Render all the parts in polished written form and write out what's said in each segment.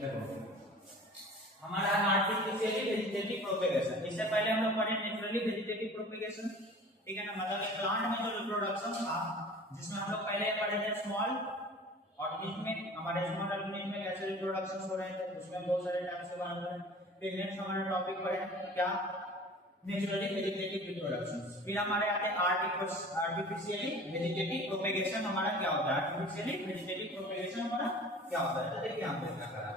देखो हमारा artificially vegetative propagation, इससे पहले हम लोग पढ़े नेचुरली वेजिटेटिव प्रोपेगेशन, ठीक है ना, मतलब एक प्लांट में जो रिप्रोडक्शन था जिसमें हम लोग पहले पढ़े थे स्मॉल ऑर्गेनिज्म में, हमारे स्मॉल ऑर्गेनिज्म में कैसे रिप्रोडक्शन हो रहे थे, उसमें बहुत सारे टाइप्स के बारे में। फिर नेक्स्ट हमारा टॉपिक पढ़े क्या, नेचुरली वेजिटेटिव रिप्रोडक्शन। फिर हमारे आते हैं आर्टिफिशियली वेजिटेटिव प्रोपेगेशन। हमारा क्या होता है आर्टिफिशियली वेजिटेटिव प्रोपेगेशन, हमारा क्या होता है, तो देखिए यहाँ पे क्या करा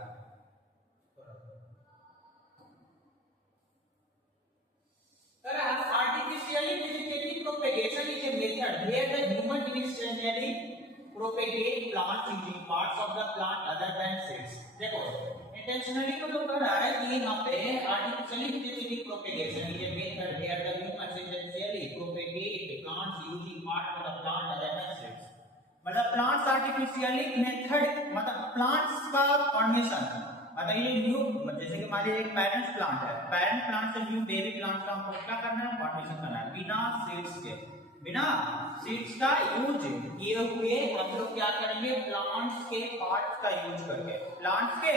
artificially vegetative propagation is a method where the human intentionally propagate plants using parts of the plant other than seeds। देखो intentionally को जो कर रहा है कि यहाँ पे artificially vegetative propagation is a method where the human intentionally propagate plants using parts of the plant other than seeds। मतलब plants artificially method, मतलब plants का formation, मतलब ये न्यू, जैसे कि मान लीजिए एक पेरेंट प्लांट है, पेरेंट प्लांट से न्यू बेबी प्लांट का हमको क्या करना है, फॉर्मेशन करना है बिना सीड्स के, बिना सीड्स का यूज किए हुए हम लोग क्या करेंगे, प्लांट्स के पार्ट्स का यूज करके, प्लांट्स के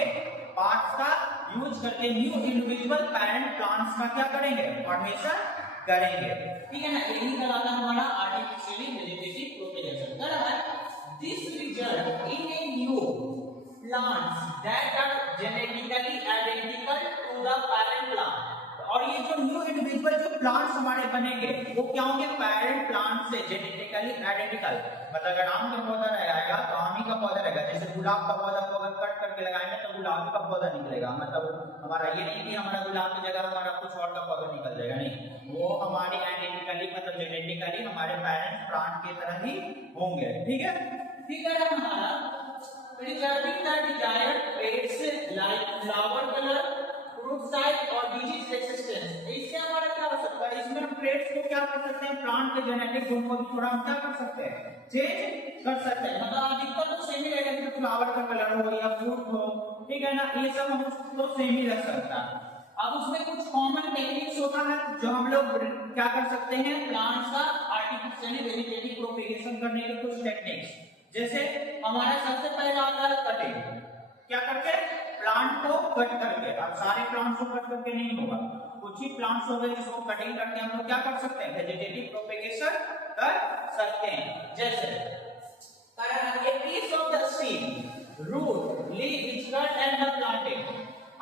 पार्ट्स का यूज करके न्यू इंडिविजुअल पेरेंट प्लांट्स का क्या करेंगे, फॉर्मेशन करेंगे, ठीक है ना। यही कहलाता है हमारा artificially vegetative propagation. This result in a new plants that are genetically identical to the parent plant। और ये जो न्यू इंडिविजुअल जो प्लांट्स हमारे बनेंगे वो क्या होंगे, पेरेंट प्लांट से जेनेटिकली आइडेंटिकल। मतलब अगर आम का पौधा रहेगा तो आम ही का पौधा रहेगा, जैसे गुलाब का पौधा को अगर कट करके लगाएंगे तो गुलाब का पौधा निकलेगा। मतलब हमारा ये नहीं कि हमारा गुलाब की जगह हमारा कुछ और का पौधा निकल जाएगा, नहीं, वो हमारी आइडेंटिकली मतलब जेनेटिकली हमारे पेरेंट प्लांट की तरह ही होंगे, ठीक है। ठीक है हमारा preserving the desired traits like flower color, fruit size और disease resistance। इससे हमारा क्या हो सकता है, इसमें हम ट्रेड्स को क्या कर सकते हैं, प्लांट के जेनेटिक गुण को भी थोड़ा हम क्या कर सकते हैं, चेंज कर सकते हैं। मतलब अधिकतर तो सेम ही रहेगा, जैसे फ्लावर का कलर हो या फ्रूट हो, ठीक है ना, ये सब हम उसको सेम ही रख सकता है। अब उसमें कुछ कॉमन टेक्निक्स होता है जो हम लोग क्या कर सकते हैं, प्लांट्स का आर्टिफिशियली वेजिटेटिव प्रोपेगेशन करने के कुछ टेक्निक्स, जैसे हमारा सबसे पहला आता है कटिंग, क्या करके, प्लांट को कट करके। अब सारे प्लांट्स को कट करके नहीं होगा, कुछ ही प्लांट्स हो गए जिसको कटिंग करके हम लोग क्या कर सकते हैं, वेजिटेटिव प्रोपेगेशन कर सकते हैं। जैसे a piece of the stem, root, leaf is cut and the planted।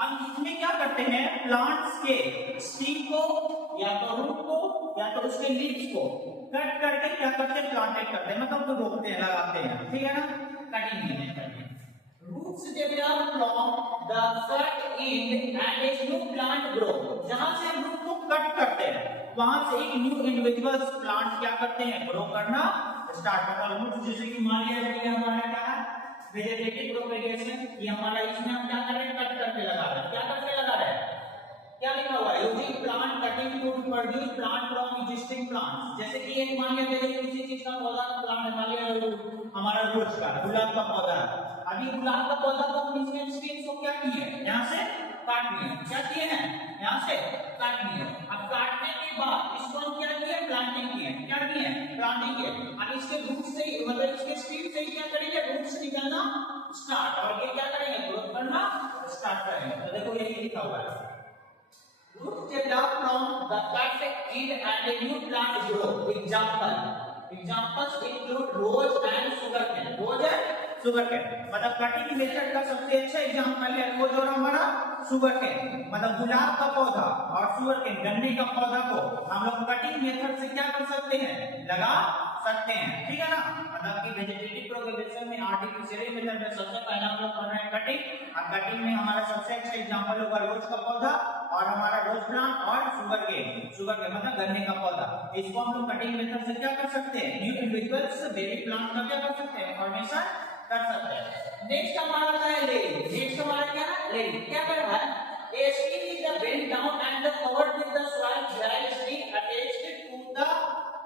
हम इसमें क्या करते हैं, प्लांट्स के स्टीम को या तो रूट को या तो उसके लीव्स को कट करके क्या करते हैं, प्लांटेड करते हैं, मतलब तो रोपते हैं, लगाते हैं, ठीक है ना, कटिंग नहीं करते। Roots develop from the cut and and a new plant grow. जहां से रूट को कट करते हैं वहां से एक न्यू इंडिविजुअल प्लांट क्या करते हैं, ग्रो करना स्टार्ट करता है। रूट जैसे कि मान लिया जाए हमारा क्या है, वेजिटेटिव प्रोपेगेशन, ये हमारा इसमें हम क्या कर रहे हैं, कट करके लगा रहे हैं, क्या करके लगा रहे हैं, क्या लिखा हुआ है, using plant cutting to produce plant from existing plants. जैसे कि एक मान लेते हैं किसी चीज का पौधा का प्लांट मान लिया हमारा रोज का गुलाब का पौधा है, अभी गुलाब का पौधा को हम इसके स्टेम्स को क्या किए, यहां से काट लिए, क्या किए हैं, यहां से काट लिए। अब काटने के बाद इसको हम क्या किए, प्लांटिंग किए, क्या किए, प्लांटिंग किए। अब इसके रूट से मतलब इसके स्टेम से क्या करेंगे, रूट से निकलना स्टार्ट, और ये क्या करेंगे, ग्रोथ करना स्टार्ट करेंगे। तो देखो ये लिखा हुआ है, roots develop from the cut end and a new plant grow। Examples include rose and sugarcane। rose and sugarcane मतलब कटिंग मेथड का सबसे अच्छा एग्जांपल है रोज और हमारा सुगरकेन। मतलब गुलाब का पौधा और सुगरकेन गन्ने का पौधा को हम लोग कटिंग मेथड से क्या कर सकते हैं, लगा सकते हैं, ठीक है ना। मतलब कि वेजिटेटिव प्रोपेगेशन में आर्टिफिशियली मेथड में सबसे पहला हम लोग कर रहे हैं कटिंग, और कटिंग में हमारा सबसे अच्छा एग्जांपल होगा रोज का पौधा और हमारा रोज प्लांट और सुगरकेन मतलब गन्ने का पौधा। इसको हम लोग कटिंग मेथड से क्या कर सकते हैं, न्यू इंडिविजुअल्स बेबी प्लांट का क्या कर सकते हैं, फॉर्मेशन कर सकते हैं। नेक्स्ट हमारा आता है लेडी। नेक्स्ट हमारा क्या है, लेडी। क्या कर रहा है, a stem is the bent down and the covered with the soil dry stem attached to the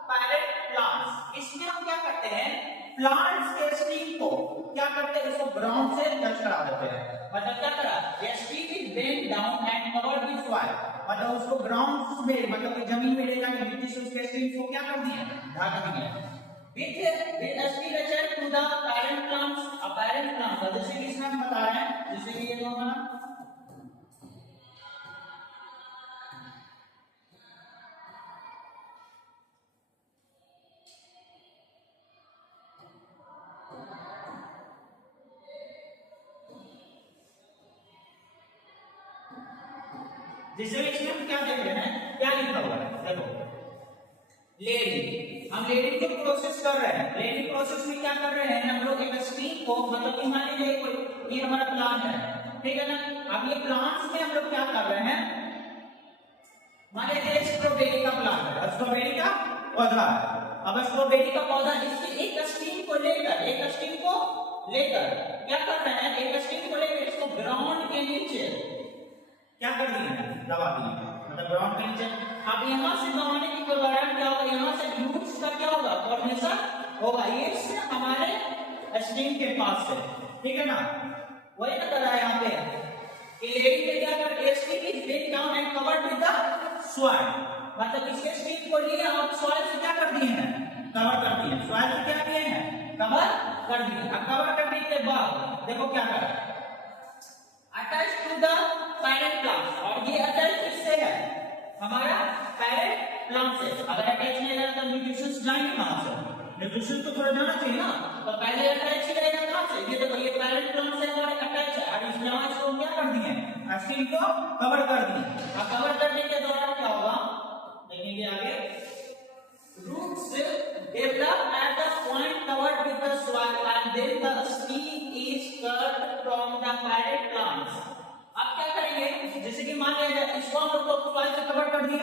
parent plants। इसमें हम क्या करते हैं, प्लांट्स के स्टेम को क्या करते हैं, इसको ग्राउंड से टच करा देते हैं। मतलब क्या करा, ये stem is bent down and covered with soil, मतलब उसको ग्राउंड में मतलब जमीन में ले जाकर मिट्टी से उसके स्टेम को क्या कर दिया, ढक दिया। with aspirature to the parent plants। parent plant जैसे कि इसमें हम बता रहे हैं, जैसे कि ये जो हमारा जिसमें इसमें हम क्या देख रहे हैं, क्या लिखा हुआ है, देखो लेयरिंग। हम लेयरिंग जो प्रोसेस कर रहे हैं, लेयरिंग प्रोसेस में क्या कर रहे हैं हम लोग, एक स्ट्रीम को मतलब कि मान लीजिए कोई ये हमारा प्लांट है, ठीक है ना। अब ये प्लांट्स में हम लोग क्या कर रहे हैं, मान लीजिए स्ट्रॉबेरी का प्लांट है, स्ट्रॉबेरी का पौधा है। अब स्ट्रॉबेरी का पौधा इसके एक स्ट्रीम को लेकर क्या कर रहे हैं, एक स्ट्रीम को लेकर इसको ग्राउंड के नीचे क्या कर दिए, दबा दिए, मतलब ग्राउंड के नीचे। अब यहाँ से दबाने के दौरान क्या होगा, यहाँ से रूट्स का क्या होगा, फॉर्मेशन होगा, ये हमारे स्ट्रीम के पास से, ठीक है ना। वही ना कर रहा है यहाँ पे लेयरिंग में क्या कर, stream is laid down and covered with the soil, मतलब इसके स्ट्रीम को लिए और सॉइल से क्या कर दिए हैं, कवर कर दिए, सॉइल से क्या किए हैं, कवर कर दिए। अब कवर करने के बाद देखो क्या कर, attach to the parent plant, और ये अटैच किससे है, हमारा पैरेंट प्लांट से। अगर अटैच नहीं रहेगा तो न्यूट्रिशंस जाएंगे कहां से, न्यूट्रिशन तो थोड़ा जाना चाहिए ना, तो पहले अटैच ही रहेगा कहां से, ये देखो ये पैरेंट प्लांट से हमारे अटैच है, और इसमें आज को क्या कर दिए, स्ट्रीम को कवर कर दिए। अब कवर करने के दौरान क्या होगा, देखेंगे आगे, roots develop at the point covered with the soil and then the stem is cut from the parent plants. अब क्या करेंगे, जैसे कि मान लिया जाए इसको हम लोग सॉइल से कवर कर दिए,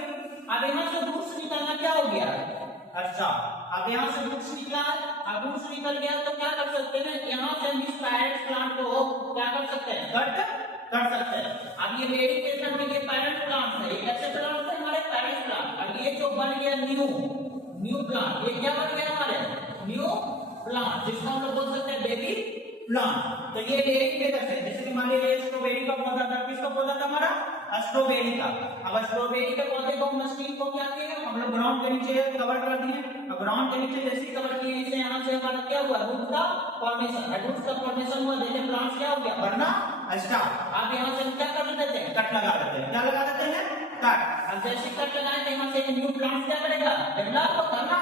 अब यहाँ से रूट्स निकालना क्या हो गया, अच्छा अब यहाँ से रूट्स निकला, अब रूट्स निकल गया तो क्या कर सकते हैं, यहाँ से हम इस पैरेंट प्लांट को क्या कर सकते हैं, कट कर सकते हैं। अब ये लेयरिंग के अंदर में ये पैरेंट प्लांट है, ये कैसे प्लांट है, हमारे पैरेंट प्लांट, और ये जो बन गया न्यू प्लांट, ये क्या बन गया हमारे न्यू प्लांट, जिसको हम लोग बोल सकते हैं बेबी प्लांट। तो ये लेयरिंग के कैसे, जैसे कि मान लीजिए स्ट्रॉबेरी का पौधा था, किसका पौधा था हमारा, स्ट्रॉबेरी का। अब स्ट्रॉबेरी के पौधे को मस्टीन को क्या किया, हम लोग ग्राउंड के नीचे कवर कर दिए। अब ग्राउंड के नीचे जैसे कवर किए, इससे यहाँ से हमारा क्या हुआ, रूट का फॉर्मेशन, रूट का फॉर्मेशन हुआ, देखिए प्लांट क्या हो गया, बढ़ना स्टार्ट। अब यहाँ से हम क्या कर देते हैं, कट लगा देते हैं, क्या लगा देते हैं, कट। अब जैसे कट लगाए तो यहाँ से न्यू प्लांट क्या करेगा, डेवलप करना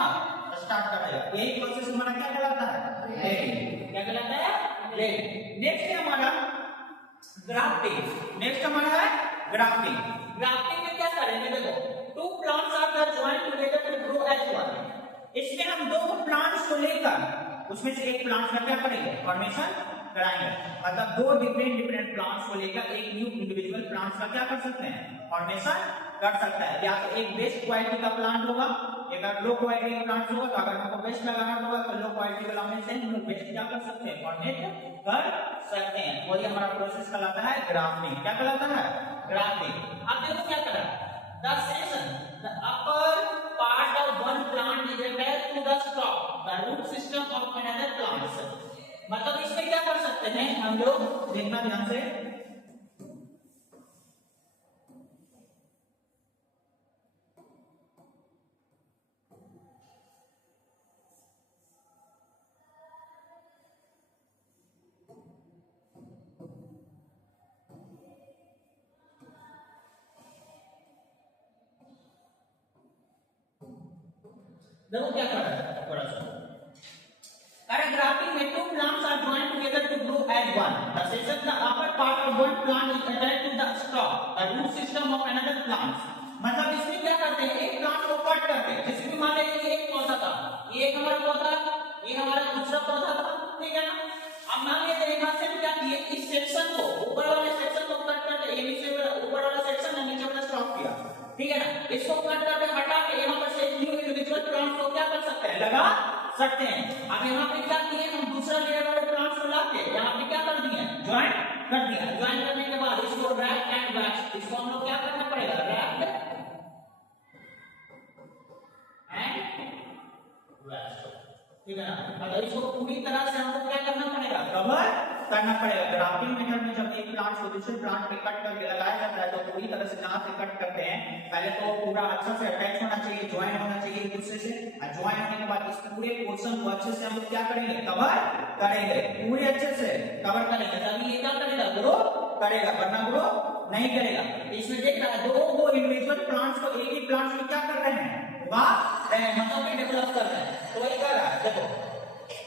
स्टार्ट करेगा। यही प्रोसेस हमारा क्या कहलाता है, लेयरिंग, क्या कहलाता है, लेयरिंग। नेक्स्ट है हमारा ग्राफ्टिंग, नेक्स्ट हमारा है ग्राफ्टिंग। ग्राफ्टिंग में क्या करेंगे, देखो two plants are joined together to grow as one. इसमें हम दो प्लांट्स को लेकर उसमें से एक प्लांट का क्या करेंगे, फॉर्मेशन कराएंगे, मतलब दो डिफरेंट प्लांट्स को लेकर एक न्यू इंडिविजुअल प्लांट्स का क्या कर सकते हैं, फॉर्मेशन कर सकता है। या तो एक बेस्ट क्वालिटी का प्लांट होगा, एक लो क्वालिटी का प्लांट होगा, तो अगर हमको बेस्ट लगाना होगा तो लो क्वालिटी वाला में से हम लोग बेस्ट क्या कर सकते हैं, फॉर्मेट कर सकते हैं। वही हमारा प्रोसेस कहलाता है ग्राफ्टिंग। क्या कहलाता है, ग्राफ्टिंग। अब देखो क्या करा, the session the upper part of one plant is attached to the stock the root system of another plant. मतलब इसमें क्या कर सकते हैं हम लोग, देखना ध्यान से, देखो क्या कर रहा है, थोड़ा सा ग्राफ्टिंग में two plants are joined together to grow as one. The section the upper part of one plant is attached to the stalk, the root system of another plant. मतलब इसमें क्या करते हैं, एक प्लांट को कट करते हैं, जैसे कि मान लीजिए एक पौधा था, ये एक हमारा पौधा, ये हमारा दूसरा पौधा था, ठीक है ना। अब मान लीजिए यहाँ से क्या किए, इस सेक्शन को, ऊपर वाले सेक्शन को कट करके, ये नीचे ऊपर वाला सेक्शन नीचे वाला स्टॉक किया, ठीक है ना। इसको कट करके हटा के यहाँ पर से न्यू इंडिविजुअल प्लांट को क्या कर सकते हैं, लगा सकते हैं। अब यहाँ पे क्या किए, हम दूसरा लेयर वाले प्लांट्स को लाके यहाँ पे क्या कर दिए, ज्वाइन कर दिया। ज्वाइन करने के बाद इसको रैप एंड वैक्स, इसको हम लोग क्या करना पड़ेगा, रैप एंड वैक्स, ठीक है ना। मतलब इसको पूरी तरह से हमको क्या करना पड़ेगा, कवर करना पड़ेगा। ग्राफ्टिंग मेथड में जब एक प्लांट को दूसरे प्लांट पे कट करके लगाया जाता है तो पूरी तरह से जहां से कट करते हैं पहले तो पूरा अच्छा से अटैच होना चाहिए, ज्वाइन होना चाहिए एक दूसरे से, और ज्वाइन होने के बाद इस पूरे पोर्शन को अच्छे से हम लोग क्या करेंगे, कवर करेंगे, पूरे अच्छे से कवर करेंगे, तभी ये क्या करेगा, ग्रो करेगा, वरना ग्रो नहीं करेगा। इसमें देख रहा है दो वो इंडिविजुअल प्लांट्स को एक ही प्लांट्स में क्या कर रहे हैं, उगा रहे हैं, मतलब डेवलप कर रहे हैं। तो वही कर रहा है, देखो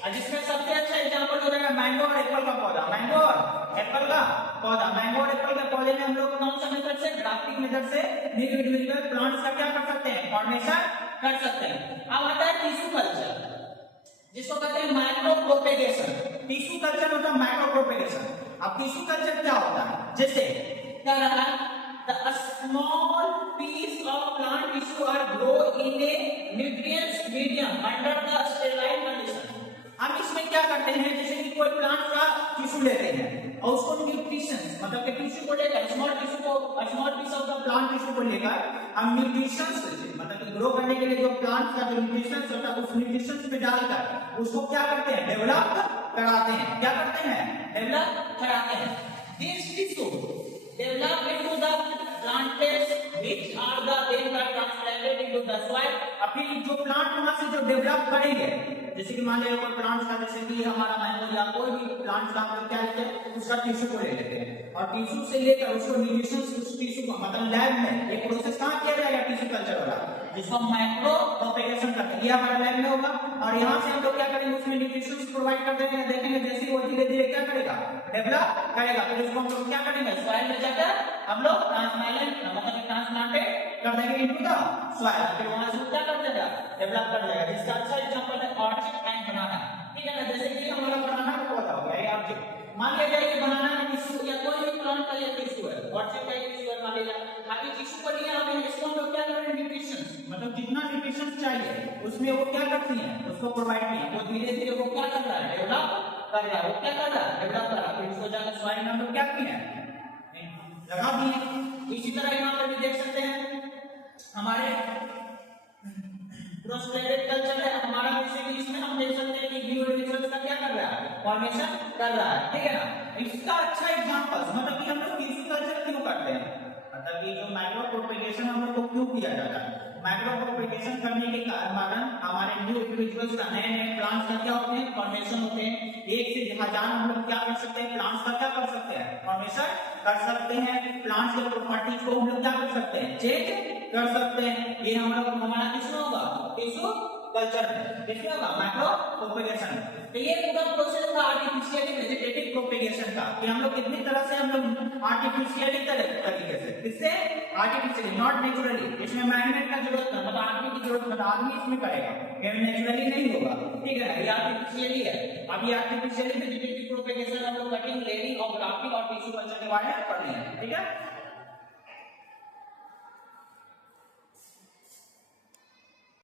और जिसमें सबसे अच्छा एग्जांपल हो जाएगा मैंगो और एप्पल का पौधा। मैंगो और एप्पल का पौधा, मैंगो और एप्पल के पौधे में हम लोग कौन सा मेथड से, ग्राफ्टिंग मेथड से इंडिविजुअल प्लांट्स का क्या कर सकते हैं, फॉर्मेशन कर सकते हैं। अब आता है टिश्यू कल्चर, जिसको कहते हैं माइक्रो प्रोपेगेशन। टिश्यू कल्चर मतलब माइक्रो प्रोपेगेशन। अब टिश्यू कल्चर क्या होता है, जैसे क्या रहा, the small piece of plant tissue are grow in a nutrient medium under the sterile condition। हम इसमें क्या करते हैं, जैसे कि कोई प्लांट का टिश्यू लेते हैं और उसको न्यूट्रिशंस मतलब के टिश्यू को लेकर, small piece of the plant tissue को लेकर हम न्यूट्रिशंस मतलब कि ग्रो करने के लिए जो प्लांट का जो न्यूट्रिशंस होता है उस न्यूट्रिशंस में डालकर उसको क्या करते हैं, डेवलप कराते हैं। क्या करते हैं, डेवलप कराते हैं। This tissue develop into the plants which are the then transplanted into the soil। अभी जो प्लांट वहां से जो डेवलप करेंगे, जैसे कि मान लीजिए कोई प्लांट का, जैसे कि हमारा मैंगो या कोई भी प्लांट का हम लोग क्या लेते हैं, उसका टिश्यू को ले लेते हैं और टिश्यू से लेकर उसको न्यूट्रिशंस उस टिश्यू को मतलब लैब में ये प्रोसेस कहाँ किया जाएगा, टिश्यू कल्चर वाला, जिसको हम माइक्रो प्रोपेगेशन करते हैं, ये हमारा लैब में होगा। और यहाँ से हम लोग क्या करेंगे, उसमें न्यूट्रिशंस प्रोवाइड कर देंगे, देखेंगे जैसे वो धीरे धीरे क्या करेगा, डेवलप करेगा। फिर उसको हम लोग क्या करेंगे, सॉइल में जाकर हम लोग ट्रांसप्लांटेड मतलब ट्रांसप्लांटेड कर देंगे इनटू द सॉइल। फिर वहां से क्या कर देगा, डेवलप कर देगा। जिसका अच्छा एग्जांपल है ऑर्चिड एंड बनाना। ठीक है ना, जैसे कि हमारा बनाना का पौधा हो गया, ये ऑर्चिड मान लिया जाए कि बनाना का टिश्यू या कोई भी प्लांट का ये टिश्यू है, ऑर्चिड का टिश्यू है मान लिया। आगे टिश्यू को लिया हमने, इसको हम लोग क्या करेंगे, न्यूट्रिशंस मतलब जितना न्यूट्रिशंस चाहिए उसमें वो क्या करती है, उसको प्रोवाइड किया। वो धीरे धीरे वो क्या कर रहा है, डेवलप कर रहा है। वो क्या कर रहा है, डेवलप कर रहा है। फिर उसको जाकर सॉइल में हम लोग क्या किए हैं, लगा दिए। इसी तरह यहाँ पर भी देख सकते हैं हमारे प्रोस्पेक्टेड कल्चर है हमारा, जैसे कि इसमें हम देख सकते हैं कि इंडिविजुअल्स का क्या कर रहा है, फॉर्मेशन कर रहा है। ठीक है ना, इसका अच्छा एग्जांपल मतलब कि हम लोग टिश्यू कल्चर क्यों करते हैं, मतलब कि जो माइक्रो प्रोपेगेशन हम लोग को क्यों किया जाता है। माइक्रो प्रोपेगेशन करने के कारण हमारे न्यू इंडिविजुअल्स का, नए नए प्लांट्स का क्या होते हैं, फॉर्मेशन होते हैं। एक से हजार हम लोग क्या कर सकते हैं, प्लांट्स का क्या कर सकते हैं, फॉर्मेशन कर सकते हैं। प्लांट्स के प्रॉपर्टीज को हम लोग क्या कर सकते हैं, चेंज कर सकते हैं। ये हम लोग हमारा किसमें होगा, टिश्यू कल्चर में, किसमें होगा, माइक्रो प्रोपेगेशन। तो ये पूरा प्रोसेस था आर्टिफिशियली वेजिटेटिव प्रोपेगेशन का, कि हम लोग कितनी तरह से हम लोग आर्टिफिशियली तरीके से, किससे, आर्टिफिशियली नॉट नेचुरली। इसमें मैनेजमेंट का जरूरत है, मतलब आदमी की जरूरत, मतलब आदमी इसमें करेगा, ये नेचुरली नहीं होगा। ठीक है, ये आर्टिफिशियली है। अब ये आर्टिफिशियली वेजिटेटिव प्रोपेगेशन हम लोग कटिंग, लेयरिंग और ग्राफ्टिंग और टिश्यू कल्चर के बारे में पढ़ रहे हैं। ठीक है।